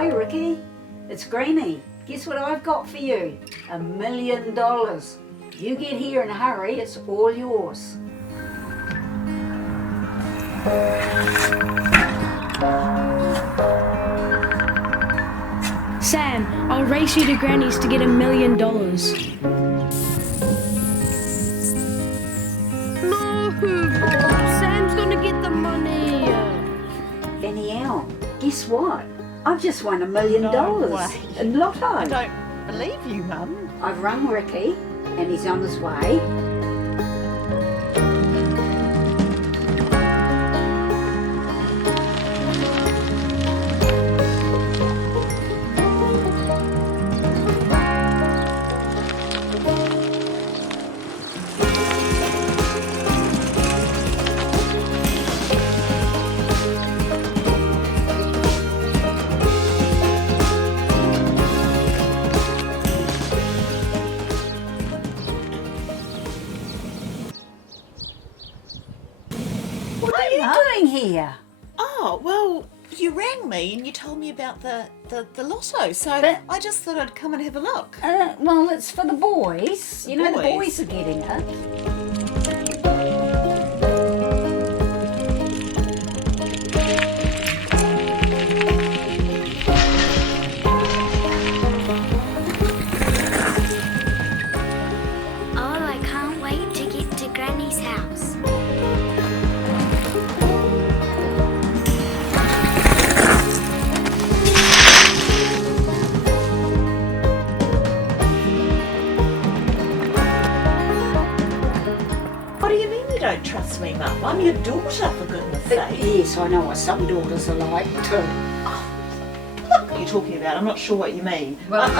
Hi Ricky, it's Greenie. Guess what I've got for you? $1 million. You get here in a hurry, it's all yours. Sam, I'll race you to Granny's to get $1 million. No, Sam's gonna get the money. Anyhow, guess what? I've just won $1 million in lotto. I don't believe you, Mum. I've rung Ricky and he's on his way. What are you doing here? Oh, well, you rang me and you told me about the lotto, so I just thought I'd come and have a look. Well, it's for the boys. You know, the boys are getting it. Oh, I can't wait to get to Granny's house. What do you mean you don't trust me, Mum? I'm your daughter, for goodness sake. Yes, I know what some daughters are like too. What are you talking about? I'm not sure what you mean. Well,